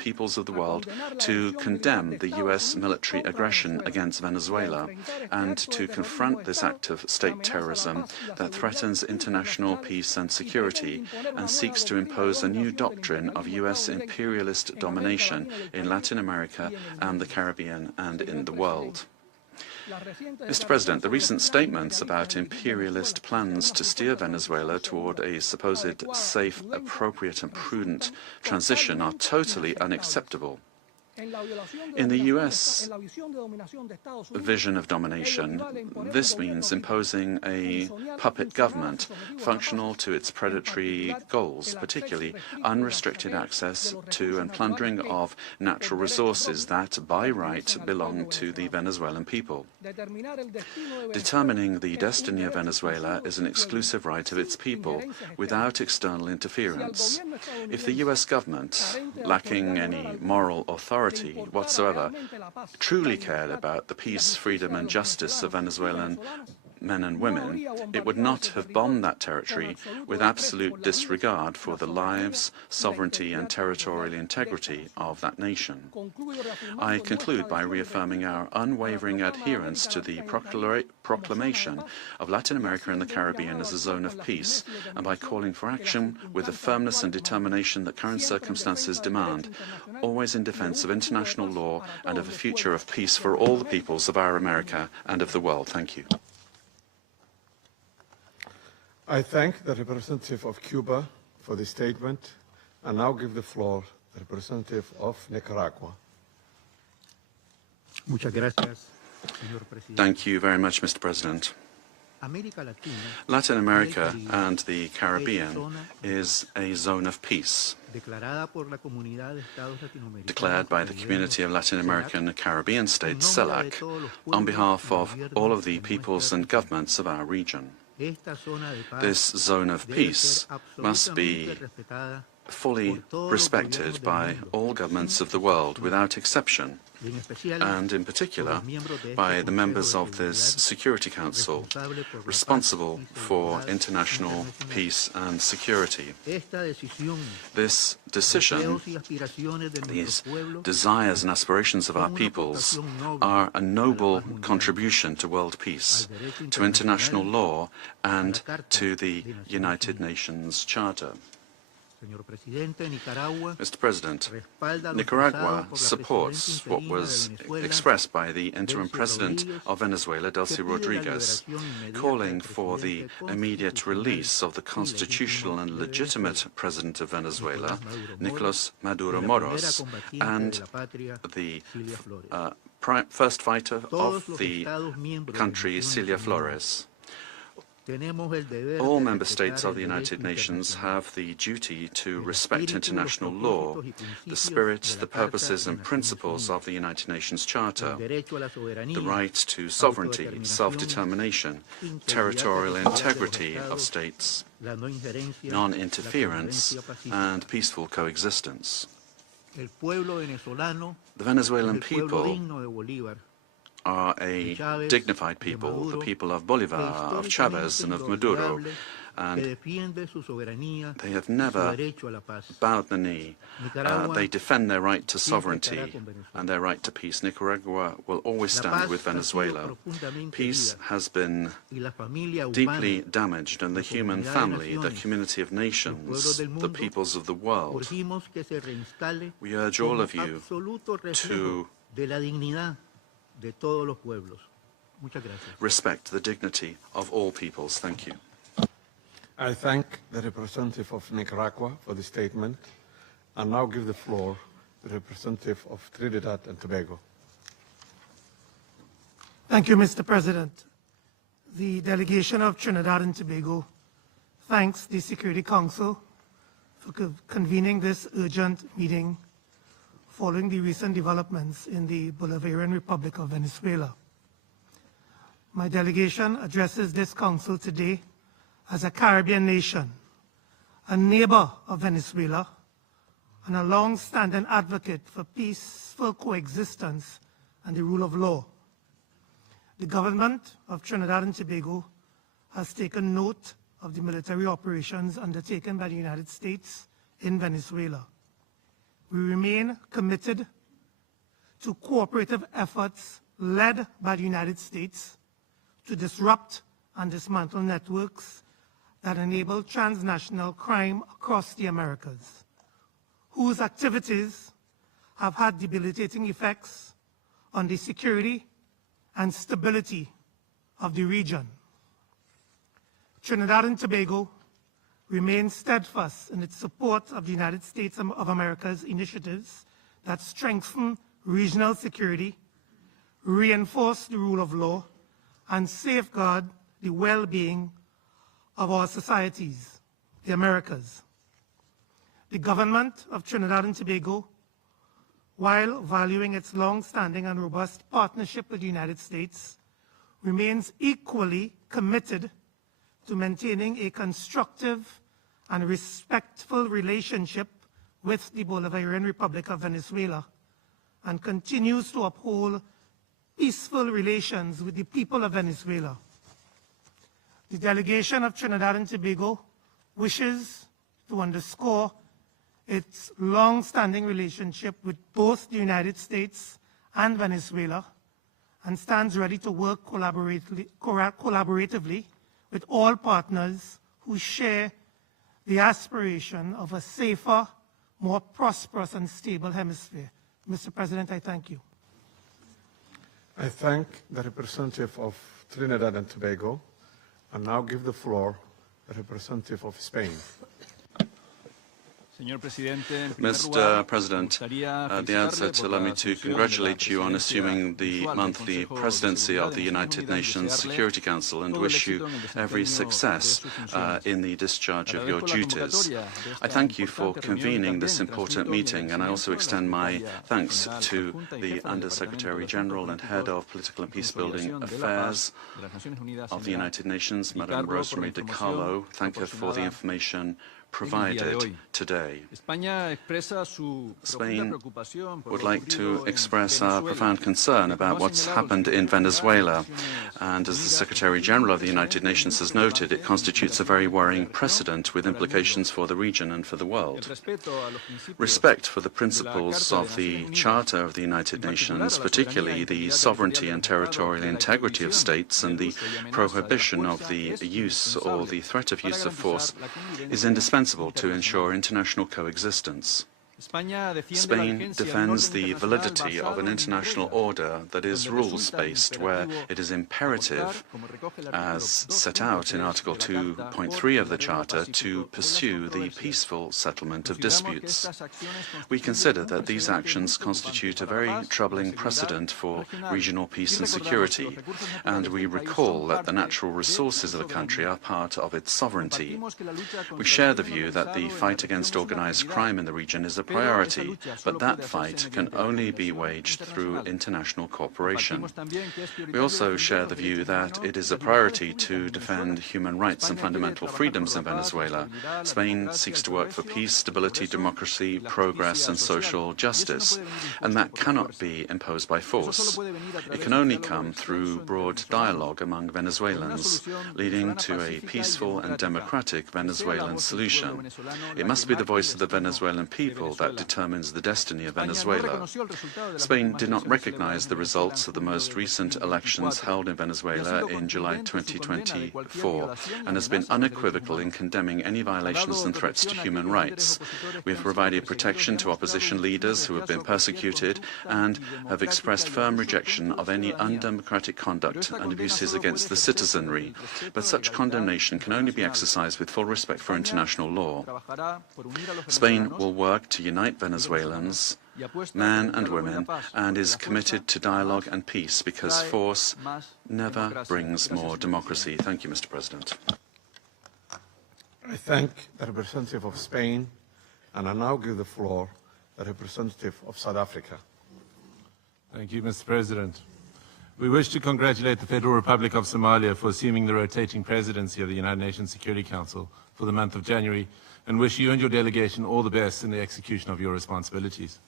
peoples of the world to condemn the U.S. military aggression against Venezuela and to confront this act of state terrorism that threatens international peace and security and seeks to impose a new doctrine of U.S. imperialist domination in Latin America and the Caribbean and in the world. Mr. President, the recent statements about imperialist plans to steer Venezuela toward a supposed safe, appropriate and prudent transition are totally unacceptable. In the U.S. vision of domination, this means imposing a puppet government functional to its predatory goals, particularly unrestricted access to and plundering of natural resources that, by right, belong to the Venezuelan people. Determining the destiny of Venezuela is an exclusive right of its people, without external interference. If the U.S. government, lacking any moral authority whatsoever, truly cared about the peace, freedom and justice of Venezuelan men and women, it would not have bombed that territory with absolute disregard for the lives, sovereignty and territorial integrity of that nation. I conclude by reaffirming our unwavering adherence to the proclamation of Latin America and the Caribbean as a zone of peace, and by calling for action with the firmness and determination that current circumstances demand, always in defense of international law and of a future of peace for all the peoples of our America and of the world. Thank you. I thank the representative of Cuba for the statement and now give the floor to the representative of Nicaragua. Thank you very much, Mr. President. Latin America and the Caribbean is a zone of peace, declared by the Community of Latin American and Caribbean States, CELAC, on behalf of all of the peoples and governments of our region. This zone of peace must be fully respected by all governments of the world without exception, and in particular by the members of this Security Council responsible for international peace and security. This decision, these desires and aspirations of our peoples, are a noble contribution to world peace, to international law and to the United Nations Charter. Mr. President, Nicaragua supports what was expressed by the interim president of Venezuela, Delcy Rodriguez, calling for the immediate release of the constitutional and legitimate president of Venezuela, Nicolas Maduro Moros, and the first fighter of the country, Cilia Flores. All member states of the United Nations have the duty to respect international law, the spirit, the purposes and principles of the United Nations Charter, the right to sovereignty, self-determination, territorial integrity of states, non-interference and peaceful coexistence. The Venezuelan people are a dignified people, the people of Bolivar, of Chavez and of Maduro, and they have never bowed the knee. They defend their right to sovereignty and their right to peace. Nicaragua will always stand with Venezuela. Peace has been deeply damaged, and the human family, the community of nations, the peoples of the world, we urge all of you to respect the dignity of all peoples. Thank you. I thank the representative of Nicaragua for the statement and now give the floor to the representative of Trinidad and Tobago. Thank you, Mr. President. The delegation of Trinidad and Tobago thanks the Security Council for convening this urgent meeting following the recent developments in the Bolivarian Republic of Venezuela. My delegation addresses this council today as a Caribbean nation, a neighbor of Venezuela, and a long-standing advocate for peaceful coexistence and the rule of law. The government of Trinidad and Tobago has taken note of the military operations undertaken by the United States in Venezuela. we remain committed to cooperative efforts led by the United States to disrupt and dismantle networks that enable transnational crime across the Americas, whose activities have had debilitating effects on the security and stability of the region. Trinidad and Tobago remains steadfast in its support of the United States of America's initiatives that strengthen regional security, reinforce the rule of law, and safeguard the well-being of our societies, the Americas. The government of Trinidad and Tobago, while valuing its long-standing and robust partnership with the United States, remains equally committed to maintaining a constructive and respectful relationship with the Bolivarian Republic of Venezuela, and continues to uphold peaceful relations with the people of Venezuela. The delegation of Trinidad and Tobago wishes to underscore its long-standing relationship with both the United States and Venezuela, and stands ready to work collaboratively with all partners who share the aspiration of a safer, more prosperous and stable hemisphere. Mr. President, I thank you. I thank the representative of Trinidad and Tobago, and now give the floor to the representative of Spain. Mr. President, at the outset, allow me to congratulate you on assuming the monthly presidency of the United Nations Security Council and wish you every success in the discharge of your duties. I thank you for convening this important meeting, and I also extend my thanks to the Undersecretary General and Head of Political and Peacebuilding Affairs of the United Nations, Madame Rosemary DiCarlo. Thank her for the information provided today. Spain would like to express our profound concern about what's happened in Venezuela, and as the Secretary General of the United Nations has noted, it constitutes a very worrying precedent with implications for the region and for the world. Respect for the principles of the Charter of the United Nations, particularly the sovereignty and territorial integrity of states and the prohibition of the use or the threat of use of force, is indispensable to ensure international coexistence. Spain defends the validity of an international order that is rules-based, where it is imperative, as set out in Article 2.3 of the Charter, to pursue the peaceful settlement of disputes. We consider that these actions constitute a very troubling precedent for regional peace and security, and we recall that the natural resources of the country are part of its sovereignty. We share the view that the fight against organized crime in the region is a priority, but that fight can only be waged through international cooperation. We also share the view that it is a priority to defend human rights and fundamental freedoms in Venezuela. Spain seeks to work for peace, stability, democracy, progress, and social justice, and that cannot be imposed by force. It can only come through broad dialogue among Venezuelans, leading to a peaceful and democratic Venezuelan solution. It must be the voice of the Venezuelan people that determines the destiny of Venezuela. Spain did not recognize the results of the most recent elections held in Venezuela in July 2024 and has been unequivocal in condemning any violations and threats to human rights. We have provided protection to opposition leaders who have been persecuted and have expressed firm rejection of any undemocratic conduct and abuses against the citizenry. But such condemnation can only be exercised with full respect for international law. Spain will work to unite Venezuelans, men and women, and is committed to dialogue and peace because force never brings more democracy. Thank you, Mr. President. I thank the representative of Spain, and I now give the floor to the representative of South Africa. Thank you, Mr. President. We wish to congratulate the Federal Republic of Somalia for assuming the rotating presidency of the United Nations Security Council for the month of January, and wish you and your delegation all the best in the execution of your responsibilities.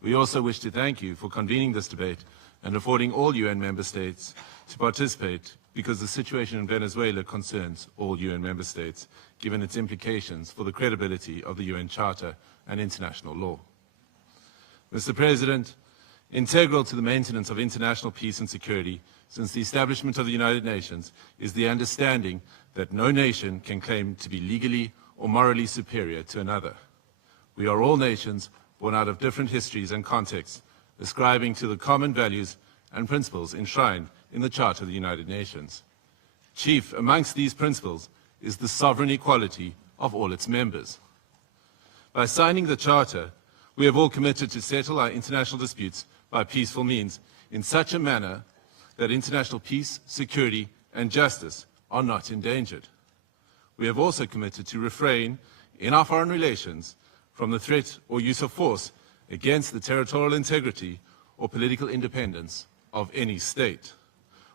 We also wish to thank you for convening this debate and affording all UN member states to participate, because the situation in Venezuela concerns all UN member states, given its implications for the credibility of the UN Charter and international law. Mr. President, integral to the maintenance of international peace and security since the establishment of the United Nations is the understanding that no nation can claim to be legally or morally superior to another. We are all nations born out of different histories and contexts, ascribing to the common values and principles enshrined in the Charter of the United Nations. Chief amongst these principles is the sovereign equality of all its members. By signing the Charter, we have all committed to settle our international disputes by peaceful means in such a manner that international peace, security, and justice are not endangered. We have also committed to refrain in our foreign relations from the threat or use of force against the territorial integrity or political independence of any state,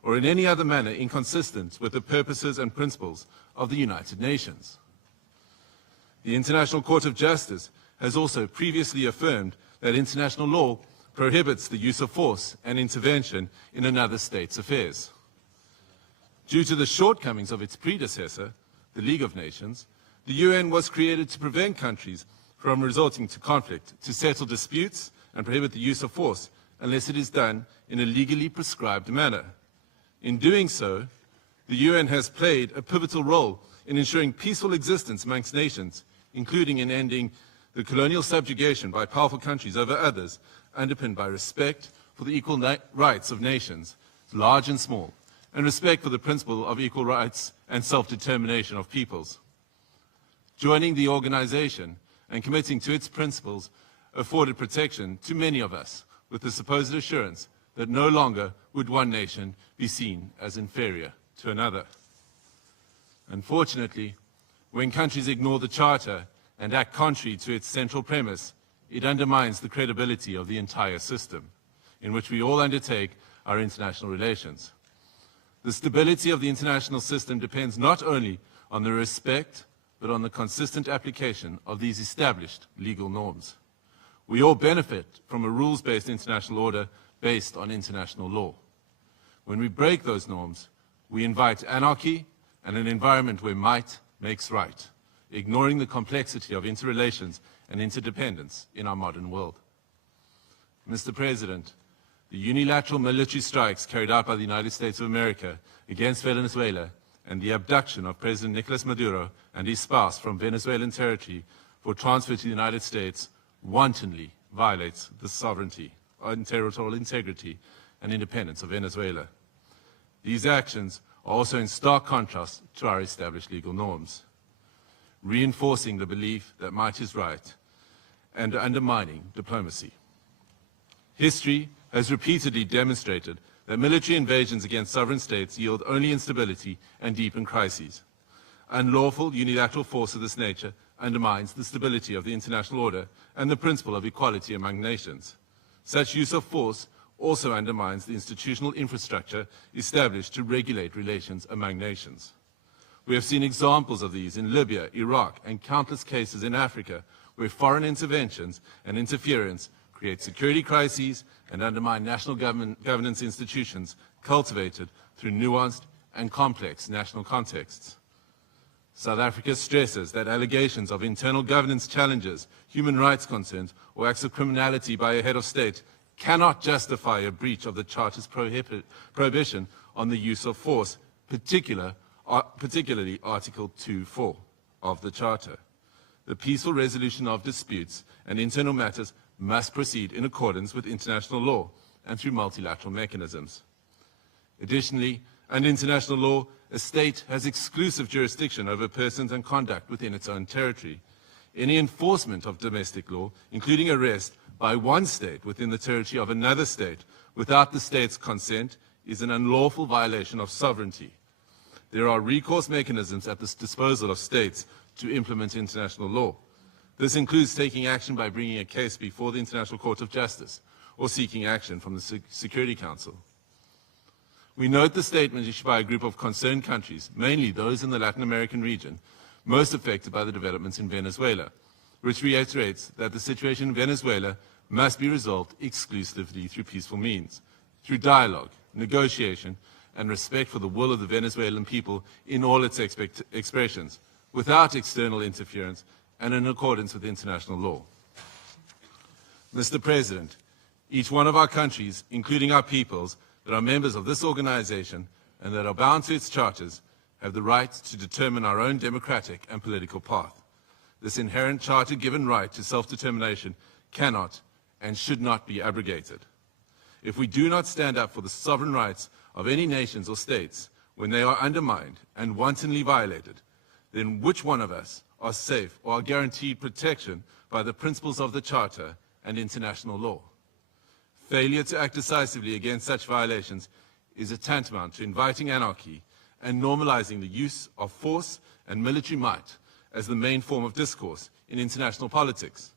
or in any other manner inconsistent with the purposes and principles of the United Nations. The International Court of Justice has also previously affirmed that international law prohibits the use of force and intervention in another state's affairs. Due to the shortcomings of its predecessor, the League of Nations, the UN was created to prevent countries from resorting to conflict, to settle disputes and prohibit the use of force unless it is done in a legally prescribed manner. In doing so, the UN has played a pivotal role in ensuring peaceful existence amongst nations, including in ending the colonial subjugation by powerful countries over others, underpinned by respect for the equal rights of nations, large and small, and respect for the principle of equal rights and self-determination of peoples. Joining the organization and committing to its principles afforded protection to many of us, with the supposed assurance that no longer would one nation be seen as inferior to another. Unfortunately, when countries ignore the Charter and act contrary to its central premise, it undermines the credibility of the entire system in which we all undertake our international relations. The stability of the international system depends not only on the respect, but on the consistent application of these established legal norms. We all benefit from a rules-based international order based on international law. When we break those norms, we invite anarchy and an environment where might makes right, ignoring the complexity of interrelations and interdependence in our modern world. Mr. President, the unilateral military strikes carried out by the United States of America against Venezuela and the abduction of President Nicolas Maduro and his spouse from Venezuelan territory for transfer to the United States wantonly violates the sovereignty and territorial integrity and independence of Venezuela. These actions are also in stark contrast to our established legal norms, reinforcing the belief that might is right and undermining diplomacy. History has repeatedly demonstrated that military invasions against sovereign states yield only instability and deepen crises. Unlawful unilateral force of this nature undermines the stability of the international order and the principle of equality among nations. Such use of force also undermines the institutional infrastructure established to regulate relations among nations. We have seen examples of these in Libya, Iraq, and countless cases in Africa where foreign interventions and interference create security crises and undermine national governance institutions cultivated through nuanced and complex national contexts. South Africa stresses that allegations of internal governance challenges, human rights concerns, or acts of criminality by a head of state cannot justify a breach of the Charter's prohibition on the use of force, particularly Article 2.4 of the Charter. The peaceful resolution of disputes and internal matters must proceed in accordance with international law and through multilateral mechanisms. Additionally, under international law, a state has exclusive jurisdiction over persons and conduct within its own territory. Any enforcement of domestic law, including arrest by one state within the territory of another state without the state's consent, is an unlawful violation of sovereignty. There are recourse mechanisms at the disposal of states to implement international law. This includes taking action by bringing a case before the International Court of Justice or seeking action from the Security Council. We note the statement issued by a group of concerned countries, mainly those in the Latin American region, most affected by the developments in Venezuela, which reiterates that the situation in Venezuela must be resolved exclusively through peaceful means, through dialogue, negotiation, and respect for the will of the Venezuelan people in all its expressions, without external interference and in accordance with international law. Mr. President, each one of our countries, including our peoples, that are members of this organization and that are bound to its charters, have the right to determine our own democratic and political path. This inherent charter-given right to self-determination cannot and should not be abrogated. If we do not stand up for the sovereign rights of any nations or states when they are undermined and wantonly violated, then which one of us are safe or are guaranteed protection by the principles of the Charter and international law? Failure to act decisively against such violations is tantamount to inviting anarchy and normalizing the use of force and military might as the main form of discourse in international politics.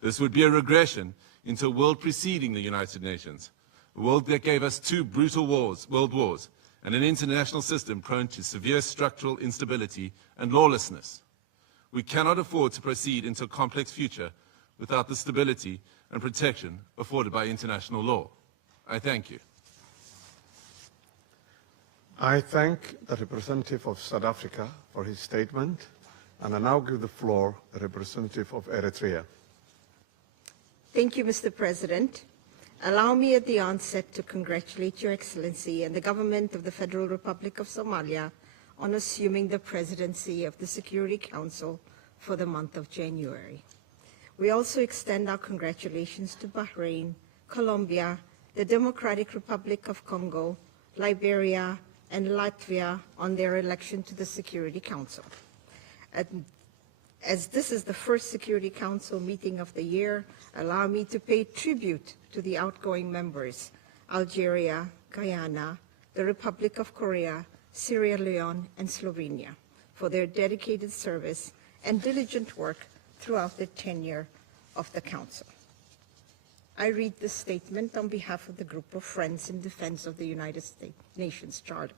This would be a regression into a world preceding the United Nations, a world that gave us two brutal world wars, and an international system prone to severe structural instability and lawlessness. We cannot afford to proceed into a complex future without the stability and protection afforded by international law. I thank you. I thank the representative of South Africa for his statement, and I now give the floor to the representative of Eritrea. Thank you, Mr. President. Allow me at the onset to congratulate Your Excellency and the government of the Federal Republic of Somalia on assuming the presidency of the Security Council for the month of January. We also extend our congratulations to Bahrain, Colombia, the Democratic Republic of Congo, Liberia, and Latvia on their election to the Security Council. As this is the first Security Council meeting of the year, allow me to pay tribute to the outgoing members, Algeria, Guyana, the Republic of Korea, Sierra Leone, and Slovenia, for their dedicated service and diligent work throughout the tenure of the Council. I read this statement on behalf of the Group of Friends in Defense of the United Nations Charter.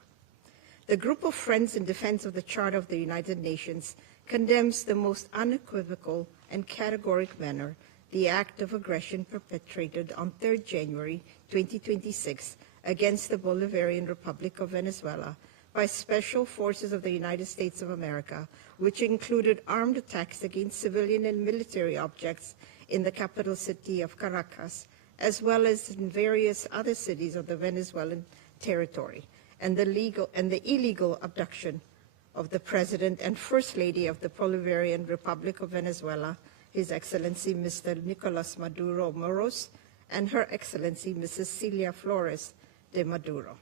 The Group of Friends in Defense of the Charter of the United Nations condemns the most unequivocal and categoric manner the act of aggression perpetrated on 3rd January 2026 against the Bolivarian Republic of Venezuela by special forces of the United States of America, which included armed attacks against civilian and military objects in the capital city of Caracas, as well as in various other cities of the Venezuelan territory, and the illegal abduction of the President and First Lady of the Bolivarian Republic of Venezuela, His Excellency Mr. Nicolas Maduro Moros, and Her Excellency Mrs. Celia Flores de Maduro.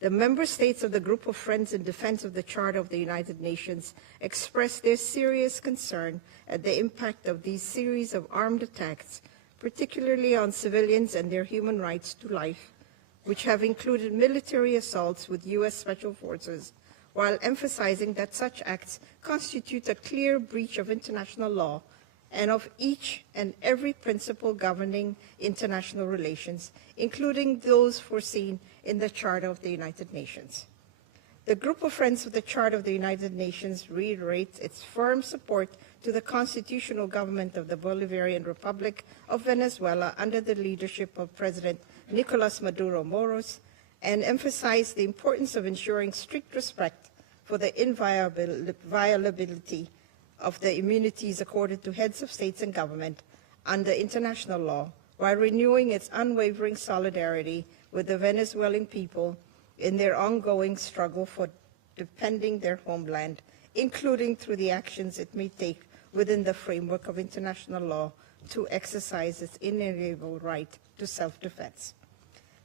The member states of the Group of Friends in Defense of the Charter of the United Nations expressed their serious concern at the impact of these series of armed attacks, particularly on civilians and their human rights to life, which have included military assaults with U.S. Special Forces, while emphasizing that such acts constitute a clear breach of international law and of each and every principle governing international relations, including those foreseen in the Charter of the United Nations. The Group of Friends of the Charter of the United Nations reiterates its firm support to the constitutional government of the Bolivarian Republic of Venezuela under the leadership of President Nicolas Maduro Moros, and emphasize the importance of ensuring strict respect for the inviolability of the immunities accorded to heads of states and government under international law, while renewing its unwavering solidarity with the Venezuelan people in their ongoing struggle for defending their homeland, including through the actions it may take within the framework of international law to exercise its inalienable right to self-defense.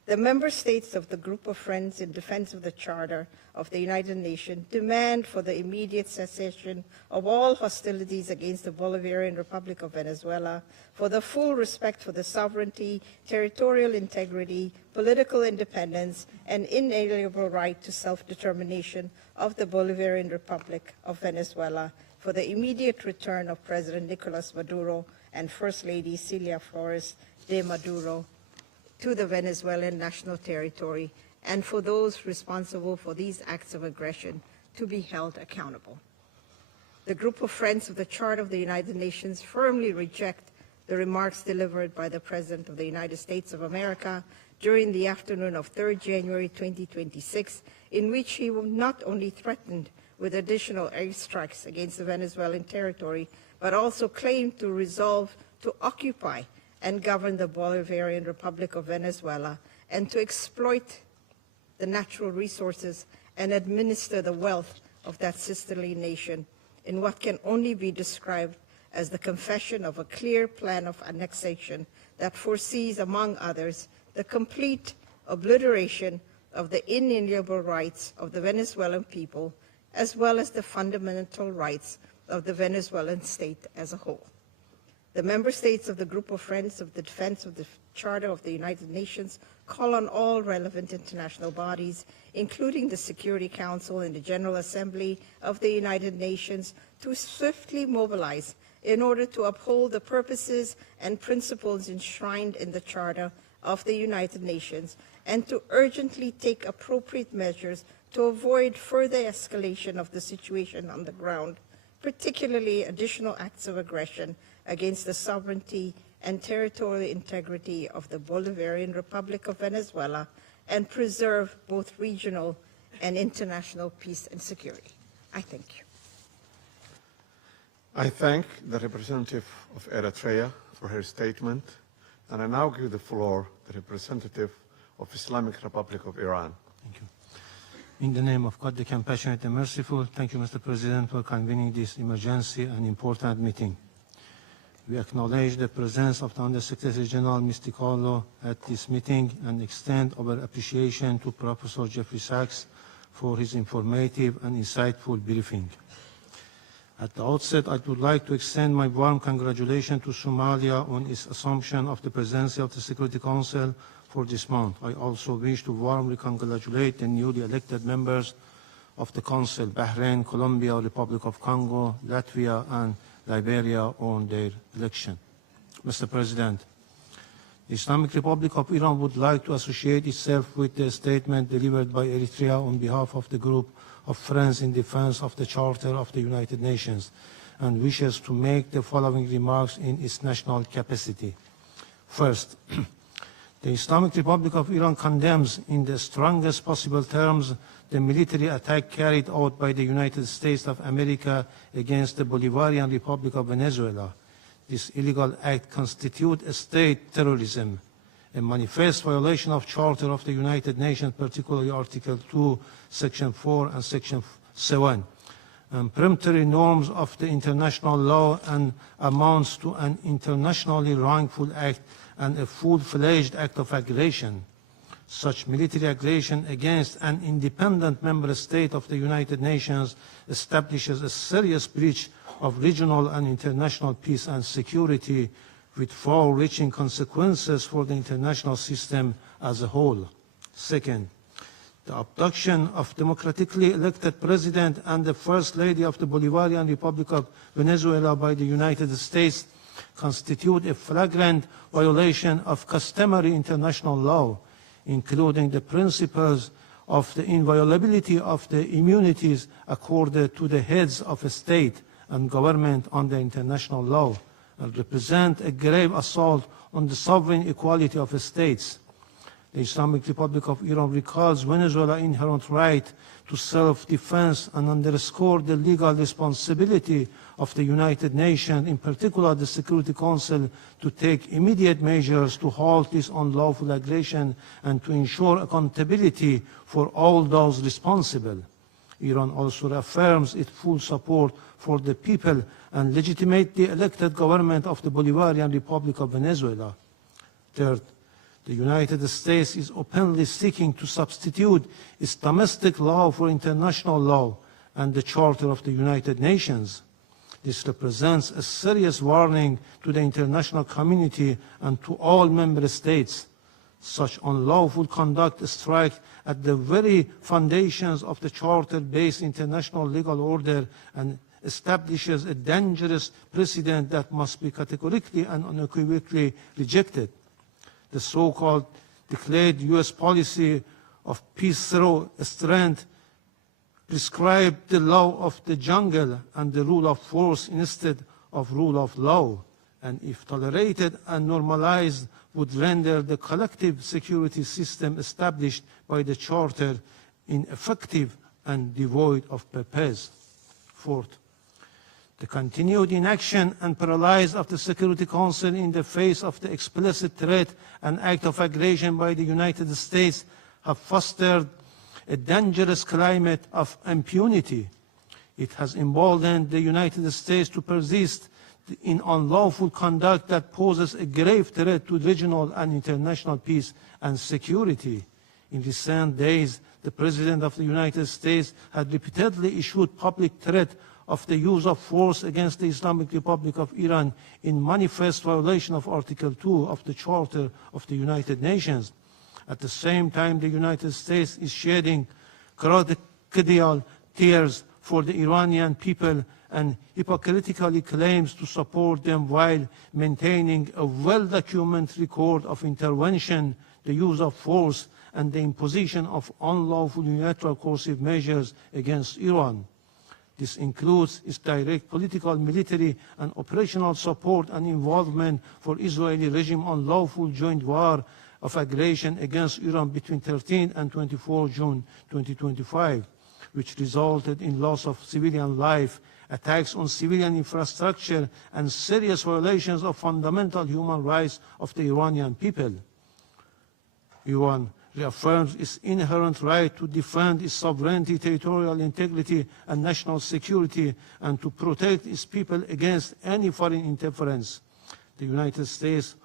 The member states of the Group of Friends in Defense of the Charter of the United Nations demand for the immediate cessation of all hostilities against the Bolivarian Republic of Venezuela, for the full respect for the sovereignty, territorial integrity, political independence, and inalienable right to self-determination of the Bolivarian Republic of Venezuela, for the immediate return of President Nicolas Maduro and First Lady Celia Flores de Maduro to the Venezuelan national territory, and for those responsible for these acts of aggression to be held accountable. The Group of Friends of the Charter of the United Nations firmly reject the remarks delivered by the President of the United States of America during the afternoon of 3rd January 2026, in which he not only threatened with additional airstrikes against the Venezuelan territory, but also claimed to resolve to occupy and govern the Bolivarian Republic of Venezuela, and to exploit the natural resources and administer the wealth of that sisterly nation in what can only be described as the confession of a clear plan of annexation that foresees, among others, the complete obliteration of the inalienable rights of the Venezuelan people, as well as the fundamental rights of the Venezuelan state as a whole. The member states of the Group of Friends of the Defense of the Charter of the United Nations call on all relevant international bodies, including the Security Council and the General Assembly of the United Nations, to swiftly mobilize in order to uphold the purposes and principles enshrined in the Charter of the United Nations, and to urgently take appropriate measures to avoid further escalation of the situation on the ground, particularly additional acts of aggression against the sovereignty and territorial integrity of the Bolivarian Republic of Venezuela, and preserve both regional and international peace and security. I thank you. I thank the representative of Eritrea for her statement, and I now give the floor to the representative of Islamic Republic of Iran. Thank you. In the name of God, the Compassionate and Merciful, thank you, Mr. President, for convening this emergency and important meeting. We acknowledge the presence of the Undersecretary General Misticolo at this meeting and extend our appreciation to Professor Jeffrey Sachs for his informative and insightful briefing. At the outset, I would like to extend my warm congratulations to Somalia on its assumption of the presidency of the Security Council for this month. I also wish to warmly congratulate the newly elected members of the Council, Bahrain, Colombia, Republic of Congo, Latvia, and Liberia on their election. Mr. President, the Islamic Republic of Iran would like to associate itself with the statement delivered by Eritrea on behalf of the Group of Friends in Defense of the Charter of the United Nations, and wishes to make the following remarks in its national capacity. First, the Islamic Republic of Iran condemns in the strongest possible terms the military attack carried out by the United States of America against the Bolivarian Republic of Venezuela. This illegal act constitutes a state terrorism, a manifest violation of Charter of the United Nations, particularly Article 2, Section 4 and Section 7, and peremptory norms of the international law, and amounts to an internationally wrongful act and a full-fledged act of aggression. Such military aggression against an independent member state of the United Nations establishes a serious breach of regional and international peace and security, with far-reaching consequences for the international system as a whole. Second, the abduction of democratically elected President and the First Lady of the Bolivarian Republic of Venezuela by the United States constitute a flagrant violation of customary international law, including the principles of the inviolability of the immunities accorded to the heads of a state and government under international law, and represent a grave assault on the sovereign equality of states. The Islamic Republic of Iran recalls Venezuela's inherent right to self-defense and underscores the legal responsibility of the United Nations, in particular the Security Council, to take immediate measures to halt this unlawful aggression and to ensure accountability for all those responsible. Iran also reaffirms its full support for the people and legitimately elected government of the Bolivarian Republic of Venezuela. Third, the United States is openly seeking to substitute its domestic law for international law and the Charter of the United Nations. This represents a serious warning to the international community and to all member states. Such unlawful conduct strikes at the very foundations of the Charter-based international legal order and establishes a dangerous precedent that must be categorically and unequivocally rejected. The so-called declared U.S. policy of peace through strength prescribed the law of the jungle and the rule of force instead of rule of law, and if tolerated and normalized, would render the collective security system established by the Charter ineffective and devoid of purpose. Fourth, The continued inaction and paralysis of the Security Council in the face of the explicit threat and act of aggression by the United States have fostered a dangerous climate of impunity. It has emboldened the United States to persist in unlawful conduct that poses a grave threat to regional and international peace and security. In recent days, the President of the United States had repeatedly issued public threat of the use of force against the Islamic Republic of Iran in manifest violation of Article 2 of the Charter of the United Nations. At the same time, the United States is shedding crocodile tears for the Iranian people and hypocritically claims to support them while maintaining a well-documented record of intervention, the use of force, and the imposition of unlawful unilateral coercive measures against Iran. This includes its direct political, military, and operational support and involvement for Israeli regime unlawful joint war of aggression against Iran between 13 and 24 June 2025, which resulted in loss of civilian life, attacks on civilian infrastructure, and serious violations of fundamental human rights of the Iranian people. Iran reaffirms its inherent right to defend its sovereignty, territorial integrity, and national security, and to protect its people against any foreign interference. The United States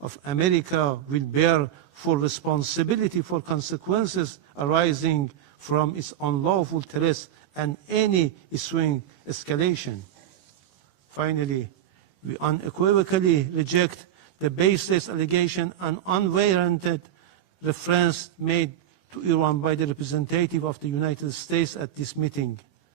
of America will bear full responsibility for consequences arising from its unlawful threats and any ensuing escalation. Finally, we unequivocally reject the baseless allegation and unwarranted reference made to Iran by the representative of the United States at this meeting.